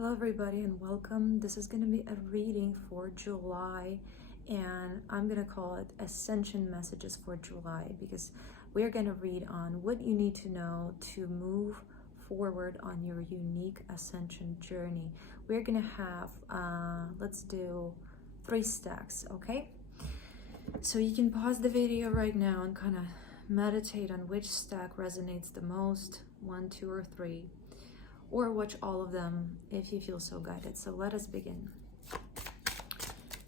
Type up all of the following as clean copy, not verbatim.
Hello everybody and welcome. This is going to be a reading for July and I'm going to call it Ascension Messages for July because we're going to read on what you need to know to move forward on your unique ascension journey. We're going to have, let's do 3 stacks, okay? So you can pause the video right now and kind of meditate on which stack resonates the most, 1, 2, or 3. Or watch all of them if you feel so guided. So let us begin.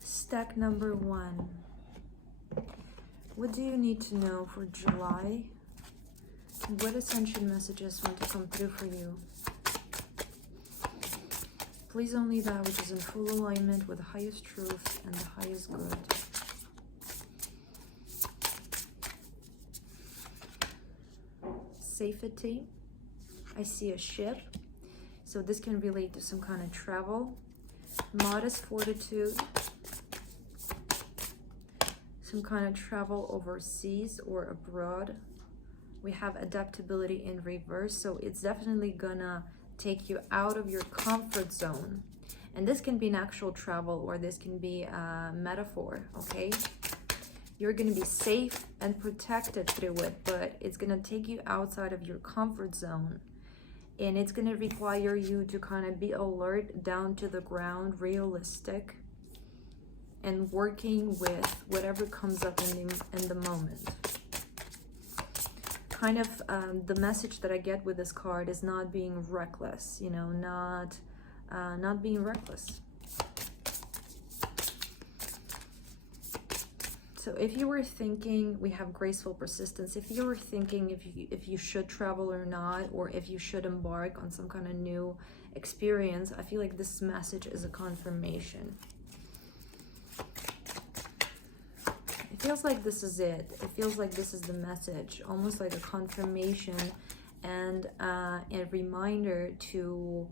Stack number 1. What do you need to know for July? What ascension messages want to come through for you? Please only that which is in full alignment with the highest truth and the highest good. Safety. I see a ship. So this can relate to some kind of travel, modest fortitude, some kind of travel overseas or abroad. We have adaptability in reverse, so it's definitely gonna take you out of your comfort zone. And this can be an actual travel or this can be a metaphor, okay? You're gonna be safe and protected through it, but it's gonna take you outside of your comfort zone. And it's going to require you to kind of be alert, down to the ground, realistic, and working with whatever comes up in the moment. Kind of the message that I get with this card is not being reckless, you know, not being reckless. So if you were thinking, we have graceful persistence. If you were thinking if you should travel or not, or if you should embark on some kind of new experience, I feel like this message is a confirmation. It feels like this is it. It feels like this is the message, almost like a confirmation and a reminder to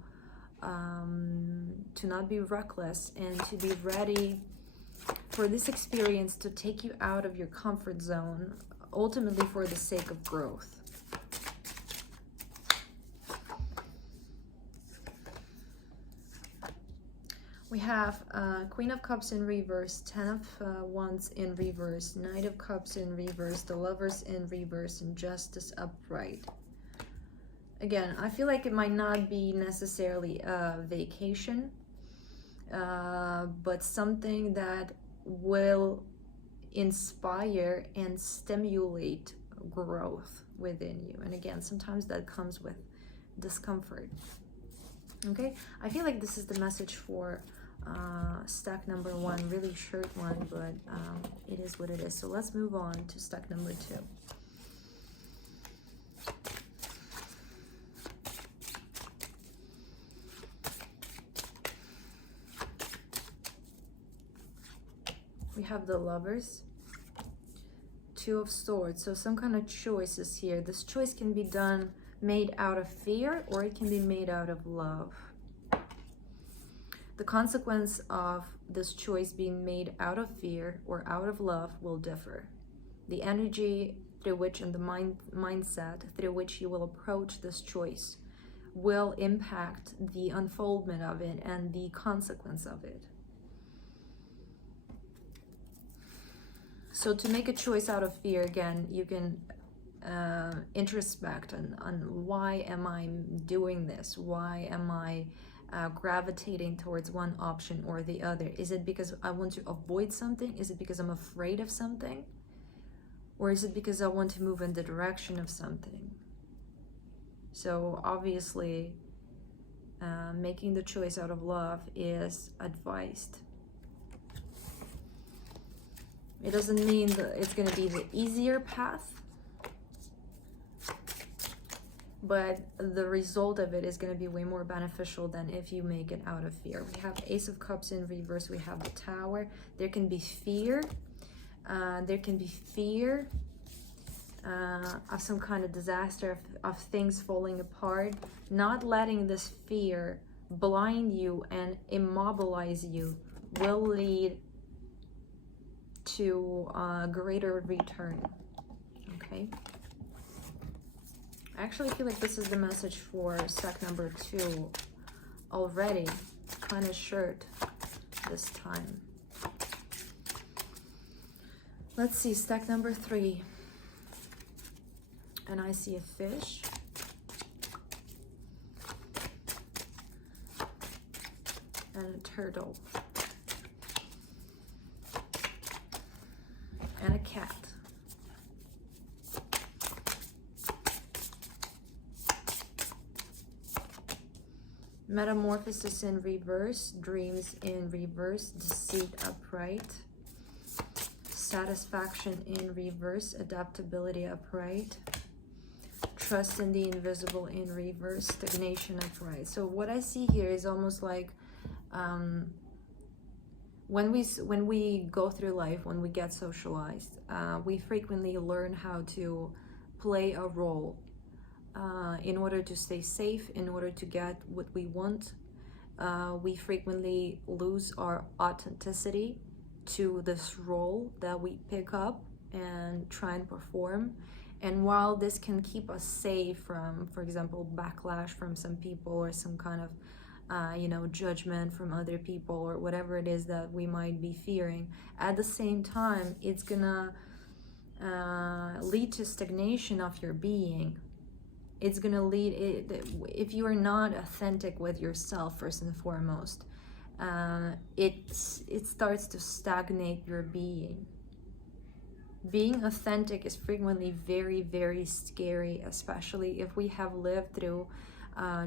not be reckless and to be ready for this experience to take you out of your comfort zone, ultimately for the sake of growth. We have Queen of Cups in reverse, 10 of Wands in reverse, Knight of Cups in reverse, the Lovers in reverse, and Justice upright. Again, I feel like it might not be necessarily a vacation, but something that will inspire and stimulate growth within you. And again, sometimes that comes with discomfort. Okay, I feel like this is the message for stack number 1, really short one, but it is what it is. So let's move on to stack number 2. We have the Lovers, 2 of Swords, so some kind of choices here. This choice can be made out of fear, or it can be made out of love. The consequence of this choice being made out of fear or out of love will differ. The energy through which and the mindset through which you will approach this choice will impact the unfoldment of it and the consequence of it. So to make a choice out of fear, again, you can introspect on why am I doing this? Why am I gravitating towards one option or the other? Is it because I want to avoid something? Is it because I'm afraid of something? Or is it because I want to move in the direction of something? So obviously, making the choice out of love is advised. It doesn't mean that it's going to be the easier path, but the result of it is going to be way more beneficial than if you make it out of fear. We have Ace of Cups in reverse. We have the Tower. There can be fear. There can be fear of some kind of disaster, of things falling apart. Not letting this fear blind you and immobilize you will lead to a greater return. Okay, I actually feel like this is the message for stack number 2. already, kind of short this time. Let's see, stack number 3. And I see a fish. And a turtle. And a cat. Metamorphosis in reverse, dreams in reverse, deceit upright, satisfaction in reverse, adaptability upright, trust in the invisible in reverse, stagnation upright. So what I see here is almost like when we go through life, when we get socialized, we frequently learn how to play a role in order to stay safe, in order to get what we want. We frequently lose our authenticity to this role that we pick up and try and perform. And while this can keep us safe from, for example, backlash from some people or some kind of judgment from other people or whatever it is that we might be fearing, at the same time, it's gonna lead to stagnation of your being. It's gonna lead, if you are not authentic with yourself, first and foremost, it starts to stagnate your being. Being authentic is frequently very, very scary, especially if we have lived through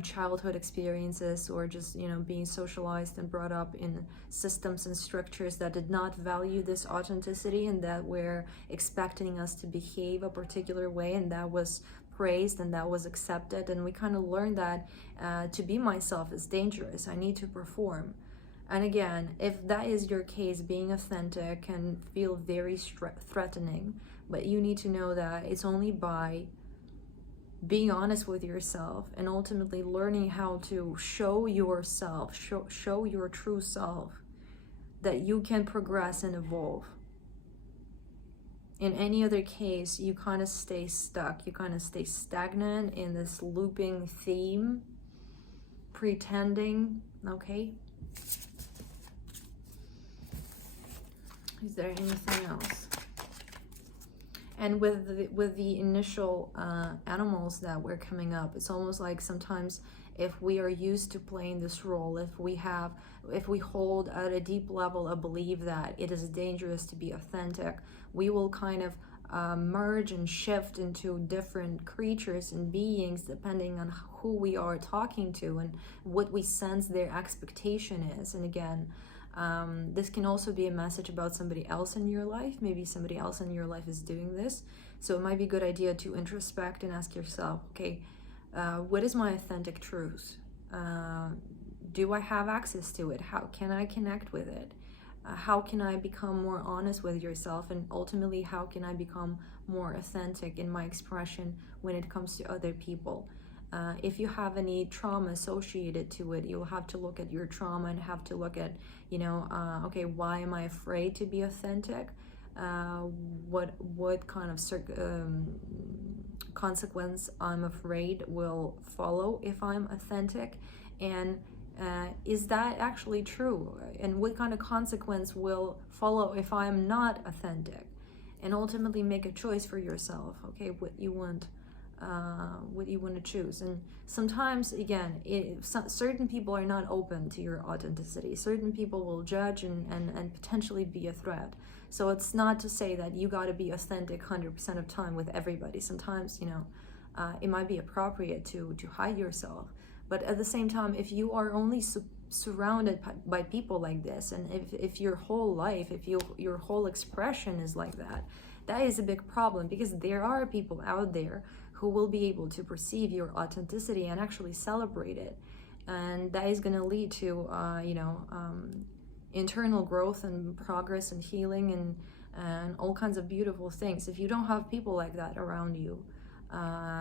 childhood experiences or just being socialized and brought up in systems and structures that did not value this authenticity and that were expecting us to behave a particular way, and that was praised and that was accepted, and we kind of learned that to be myself is dangerous. I need to perform. And again, if that is your case, being authentic can feel very threatening, but you need to know that it's only by being honest with yourself and ultimately learning how to show yourself, show your true self, that you can progress and evolve. In any other case, you kind of stay stuck, you kind of stay stagnant in this looping theme, pretending, okay? Is there anything else? And with the initial animals that were coming up, it's almost like sometimes if we are used to playing this role, if we hold at a deep level a belief that it is dangerous to be authentic, we will kind of merge and shift into different creatures and beings depending on who we are talking to and what we sense their expectation is. And again, this can also be a message about somebody else in your life. Maybe somebody else in your life is doing this. So it might be a good idea to introspect and ask yourself, okay, what is my authentic truth? Do I have access to it? How can I connect with it? How can I become more honest with yourself? And ultimately, how can I become more authentic in my expression when it comes to other people? If you have any trauma associated to it, you'll have to look at your trauma and have to look at, okay, why am I afraid to be authentic? What kind of consequence I'm afraid will follow if I'm authentic? And is that actually true? And what kind of consequence will follow if I'm not authentic? And ultimately make a choice for yourself, okay, what you want to choose. And sometimes, again, certain people are not open to your authenticity. Certain people will judge and potentially be a threat. So it's not to say that you got to be authentic 100% of time with everybody. Sometimes, it might be appropriate to hide yourself. But at the same time, if you are only surrounded by people like this, and if your whole life, if your whole expression is like that, that is a big problem, because there are people out there who will be able to perceive your authenticity and actually celebrate it. And that is going to lead to, internal growth and progress and healing and all kinds of beautiful things. If you don't have people like that around you,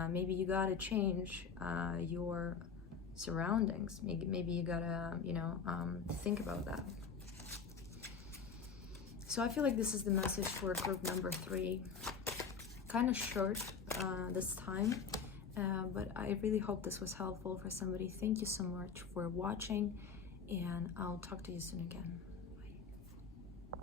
maybe you got to change your surroundings. Maybe you got to, think about that. So I feel like this is the message for group number 3. Kind of short this time, But I really hope this was helpful for somebody. Thank you so much for watching, and I'll talk to you soon again.